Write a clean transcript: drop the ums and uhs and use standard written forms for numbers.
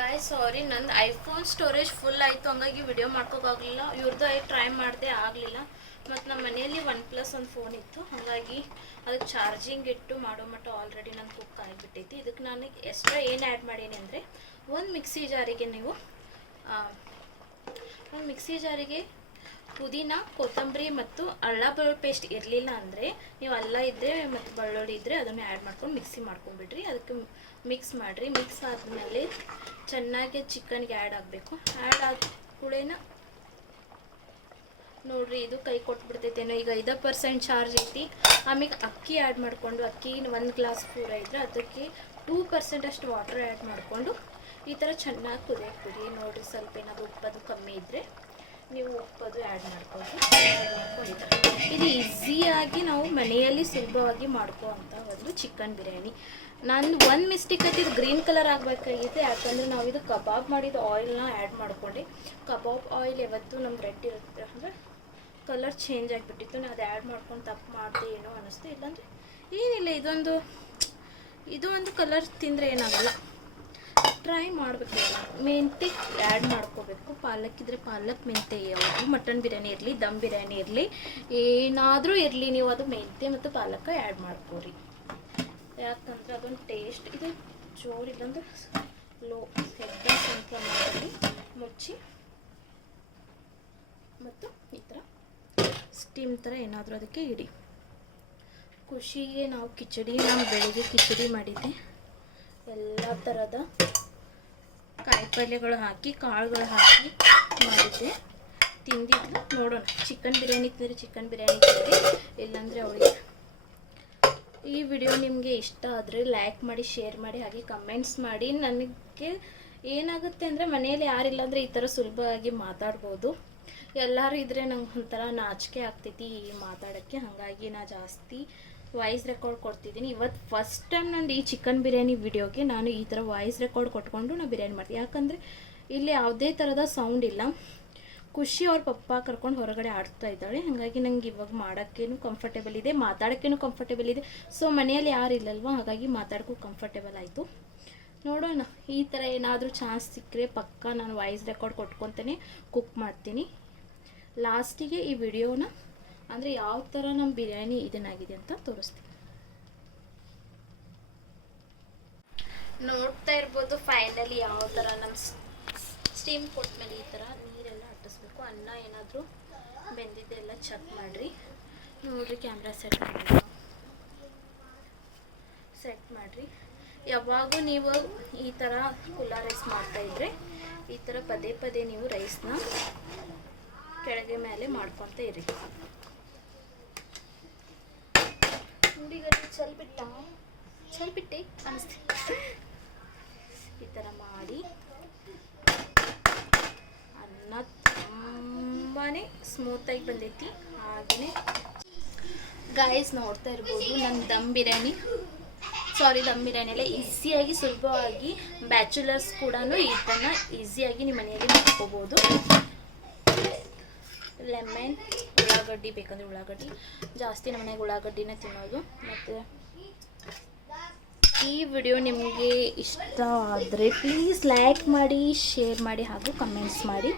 Guys ಸಾರಿ, ನಂದು iPhone storage full ಆಯಿತು, ಹಂಗಾಗಿ ವಿಡಿಯೋ ಮಾಡ್ಕೋಕ್ಕಾಗಲಿಲ್ಲ. ಇವ್ರದ್ದು ಟ್ರೈ ಮಾಡಿದೆ, ಆಗಲಿಲ್ಲ. ಮತ್ತು ನಮ್ಮ ಮನೆಯಲ್ಲಿ OnePlus ಒಂದು ಫೋನ್ ಇತ್ತು, ಹಾಗಾಗಿ ಅದಕ್ಕೆ ಚಾರ್ಜಿಂಗ್ ಇಟ್ಟು ಮಾಡೋ ಮಟ್ಟ ಆಲ್ರೆಡಿ ನನ್ನ ಕುಕ್ ಆಗಿಬಿಟ್ಟೈತಿ. ಇದಕ್ಕೆ ನಾನು ಎಕ್ಸ್ಟ್ರಾ ಏನು ಆ್ಯಡ್ ಮಾಡೀನಿ ಅಂದರೆ, ಒಂದು ಮಿಕ್ಸಿ ಜಾರಿಗೆ ಪುದೀನ, ಕೊತ್ತಂಬರಿ ಮತ್ತು ಅಲ್ಲ ಬೆಳ್ಳುಳ್ಳಿ ಪೇಸ್ಟ್ ಇರಲಿಲ್ಲ ಅಂದರೆ ನೀವು ಅಲ್ಲ ಇದ್ದರೆ ಮತ್ತು ಬೆಳ್ಳುಳ್ಳಿ ಇದ್ದರೆ ಅದನ್ನು ಆ್ಯಡ್ ಮಾಡ್ಕೊಂಡು ಮಿಕ್ಸಿ ಮಾಡ್ಕೊಂಡ್ಬಿಡ್ರಿ. ಅದಕ್ಕೆ ಮಿಕ್ಸ್ ಮಾಡಿರಿ. ಮಿಕ್ಸ್ ಆದಮೇಲೆ ಚೆನ್ನಾಗಿ ಚಿಕನ್ಗೆ ಆ್ಯಡ್ ಆಗಬೇಕು. ಆ್ಯಡ್ ಆದ ಕೂಡೇನ ನೋಡಿರಿ, ಇದು ಕೈ ಕೊಟ್ಬಿಡ್ತೈತೇನೋ. ಈಗ 5% ಚಾರ್ಜ್ ಐತಿ. ಆಮೇಲೆ ಅಕ್ಕಿ ಆ್ಯಡ್ ಮಾಡಿಕೊಂಡು, ಅಕ್ಕಿ 1 ಗ್ಲಾಸ್ ಪೂರ ಇದ್ದರೆ ಅದಕ್ಕೆ 2% ಅಷ್ಟು ವಾಟರ್ ಆ್ಯಡ್ ಮಾಡಿಕೊಂಡು ಈ ಥರ ಚೆನ್ನಾಗಿ ಕುದಿಯೋಕೆ ನೋಡಿರಿ. ಸ್ವಲ್ಪ ಏನಾದರೂ ಉಪ್ಪದು ಕಮ್ಮಿ ಇದ್ದರೆ ನೀವು ಉಪ್ಪದು ಆ್ಯಡ್ ಮಾಡ್ಕೊಂಡು ಇದು ಈಸಿಯಾಗಿ ನಾವು ಮನೆಯಲ್ಲಿ ಸುಲಭವಾಗಿ ಮಾಡ್ಕೋವಂಥ ಒಂದು ಚಿಕನ್ ಬಿರಿಯಾನಿ. ನಂದು ಒಂದು ಮಿಸ್ಟೇಕ್ ಐತಿ, ಇದು ಗ್ರೀನ್ ಕಲರ್ ಆಗಬೇಕಾಗಿತ್ತು. ಯಾಕಂದರೆ ನಾವು ಇದು ಕಬಾಬ್ ಮಾಡಿದ ಆಯಿಲ್ನ ಆ್ಯಡ್ ಮಾಡ್ಕೊಂಡು, ಕಬಾಬ್ ಆಯಿಲ್ ಯಾವತ್ತೂ ನಮ್ಗೆ ರೆಡ್ ಇರುತ್ತೆ ಅಂದರೆ ಕಲರ್ ಚೇಂಜ್ ಆಗಿಬಿಟ್ಟಿತ್ತು. ನಾನು ಅದು ಆ್ಯಡ್ ಮಾಡ್ಕೊಂಡು ತಪ್ಪು ಮಾಡಿದೆ ಏನೋ ಅನ್ನಿಸ್ತು. ಇಲ್ಲಾಂದರೆ ಏನಿಲ್ಲ, ಇದು ಒಂದು ಕಲರ್ ತಿಂದರೆ ಏನಾಗಲ್ಲ. ಟ್ರೈ ಮಾಡಬೇಕು. ಮೆಂತೆ ಆ್ಯಡ್ ಮಾಡ್ಕೋಬೇಕು. ಪಾಲಕ್ ಇದ್ದರೆ ಪಾಲಕ್, ಮೆಂತೆ, ಯಾವುದು ಮಟನ್ ಬಿರಿಯಾನಿ ಇರಲಿ, ದಮ್ ಬಿರಿಯಾನಿ ಇರಲಿ, ಏನಾದರೂ ಇರಲಿ, ನೀವು ಅದು ಮೆಂತೆ ಮತ್ತು ಪಾಲಕ ಆ್ಯಡ್ ಮಾಡ್ಕೋರಿ. ಯಾಕಂದರೆ ಅದೊಂದು ಟೇಸ್ಟ್. ಇದು ಜೋರಿಲ್ಲಂದ್ರೆ ಲೋ ಎಕ್ದಮ್ ಸ್ವಲ್ಪ ಮಾಡಿ ಮುಚ್ಚಿ ಮತ್ತು ಈ ಥರ ಸ್ಟೀಮ್ ಥರ ಏನಾದರೂ ಅದಕ್ಕೆ ಇಡಿ. ಖುಷಿಗೆ ನಾವು ನಾನು ಬೆಳಿಗ್ಗೆ ಕಿಚಡಿ ಮಾಡಿದ್ದೆ. ಎಲ್ಲ ಥರದ ಕಾಯಿಪಲ್ಯಗಳು ಹಾಕಿ, ಕಾಳುಗಳು ಹಾಕಿ ಮಾಡಿದ್ದೆ. ತಿಂದಿದ್ದು ನೋಡೋಣ. ಚಿಕನ್ ಬಿರಿಯಾನಿ ತಿಂದರೆ ಚಿಕನ್ ಬಿರಿಯಾನಿ ತಿಂದರೆ, ಇಲ್ಲಾಂದರೆ ಅವಳಿಗೆ. ಈ ವಿಡಿಯೋ ನಿಮಗೆ ಇಷ್ಟ ಆದರೆ ಲೈಕ್ ಮಾಡಿ, ಶೇರ್ ಮಾಡಿ, ಹಾಗೆ ಕಮೆಂಟ್ಸ್ ಮಾಡಿ. ನನಗೆ ಏನಾಗುತ್ತೆ ಅಂದರೆ, ಮನೆಯಲ್ಲಿ ಯಾರಿಲ್ಲ ಅಂದರೆ ಈ ಥರ ಸುಲಭವಾಗಿ ಮಾತಾಡ್ಬೋದು. ಎಲ್ಲರೂ ಇದ್ದರೆ ನಂಗೆ ಒಂಥರ ನಾಚಿಕೆ ಆಗ್ತೈತಿ ಮಾತಾಡೋಕ್ಕೆ. ಹಾಗಾಗಿ ನಾನು ಜಾಸ್ತಿ ವಾಯ್ಸ್ ರೆಕಾರ್ಡ್ ಕೊಡ್ತಿದ್ದೀನಿ. ಇವತ್ತು ಫಸ್ಟ್ ಟೈಮ್ ನಂದು ಈ ಚಿಕನ್ ಬಿರಿಯಾನಿ ವಿಡಿಯೋಗೆ ನಾನು ಈ ಥರ ವಾಯ್ಸ್ ರೆಕಾರ್ಡ್ ಕೊಟ್ಕೊಂಡು ನಾನು ಬಿರಿಯಾನಿ ಮಾಡ್ತೀನಿ. ಯಾಕಂದರೆ ಇಲ್ಲಿ ಯಾವುದೇ ಥರದ ಸೌಂಡ್ ಇಲ್ಲ. ಖುಷಿ ಅವ್ರ ಪಪ್ಪ ಕರ್ಕೊಂಡು ಹೊರಗಡೆ ಆಡ್ತಾ ಇದ್ದಾಳೆ. ಹಾಗಾಗಿ ನಂಗೆ ಇವಾಗ ಮಾಡೋಕ್ಕೇನು ಕಂಫರ್ಟೇಬಲ್ ಇದೆ, ಮಾತಾಡೋಕ್ಕೇನು ಕಂಫರ್ಟೇಬಲ್ ಇದೆ. ಸೊ ಮನೆಯಲ್ಲಿ ಯಾರು ಇಲ್ಲಲ್ವ, ಹಾಗಾಗಿ ಮಾತಾಡೋಕ್ಕೂ ಕಂಫರ್ಟೇಬಲ್ ಆಯಿತು. ನೋಡೋಣ, ಈ ಥರ ಏನಾದರೂ ಚಾನ್ಸ್ ಸಿಕ್ಕರೆ ಪಕ್ಕ ನಾನು ವಾಯ್ಸ್ ರೆಕಾರ್ಡ್ ಕೊಟ್ಕೊತಾನೆ ಕುಕ್ ಮಾಡ್ತೀನಿ. ಲಾಸ್ಟಿಗೆ ಈ ವಿಡಿಯೋನ ಅಂದರೆ ಯಾವ ಥರ ನಮ್ಮ ಬಿರಿಯಾನಿ ಇದನ್ನಾಗಿದೆ ಅಂತ ತೋರಿಸ್ತೀನಿ. ನೋಡ್ತಾ ಇರ್ಬೋದು ಫೈನಲಿ ಯಾವ ಥರ ನಮ್ಮ ಸ್ಟೀಮ್ ಕೊಟ್ಮೇಲೆ ಈ ಥರ ನೀರೆಲ್ಲ ಹಟ್ಟಿಸ್ಬೇಕು. ಅನ್ನ ಏನಾದರೂ ಬೆಂದಿದ್ದೆಲ್ಲ ಚೆಕ್ ಮಾಡಿರಿ. ನೋಡಿರಿ, ಕ್ಯಾಮ್ರಾ ಸೆಟ್ ಮಾಡಿರಿ. ಯಾವಾಗೂ ನೀವು ಈ ಥರ ಕುಲ್ಲಾ ರೈಸ್ ಮಾಡ್ತಾಯಿದ್ರೆ ಈ ಥರ ಪದೇ ಪದೇ ನೀವು ರೈಸ್ನ ಕೆಳಗೆ ಮೇಲೆ ಮಾಡ್ಕೊತ ಇರಿ. ಚಲ್ಬಿಟ್ಟೆ ಅನಿಸ್ತೀವಿ. ಈ ಥರ ಮಾಡಿ ಅನ್ನ ತುಂಬಾ ಸ್ಮೂತಾಗಿ ಬಂದೈತಿ. ಹಾಗೆಯೇ ಗಾಯ್ಸ್ ನೋಡ್ತಾ ಇರ್ಬೋದು ನನ್ನ ದಮ್ ಬಿರಿಯಾನಿಯಲ್ಲೇ ಈಸಿಯಾಗಿ ಸುಲಭವಾಗಿ ಬ್ಯಾಚುಲರ್ಸ್ ಕೂಡ ಇದನ್ನು ಈಸಿಯಾಗಿ ನಿಮ್ಮ ಮನೆಯಲ್ಲಿ ಮಾಡ್ಕೋಬೋದು. ಲೆಮನ್, ಉಳ್ಳಾಗಡ್ಡಿ ಬೇಕಂದರೆ ಉಳ್ಳಾಗಡ್ಡಿ, ಜಾಸ್ತಿ ನಮ್ಮ ಮನೆಗೆ ಉಳ್ಳಾಗಡ್ಡಿನ ತಿನ್ನೋದು. ಮತ್ತು ಈ ವಿಡಿಯೋ ನಿಮಗೆ ಇಷ್ಟ ಆದರೆ ಪ್ಲೀಸ್ ಲೈಕ್ ಮಾಡಿ, ಶೇರ್ ಮಾಡಿ ಹಾಗೂ ಕಮೆಂಟ್ಸ್ ಮಾಡಿ.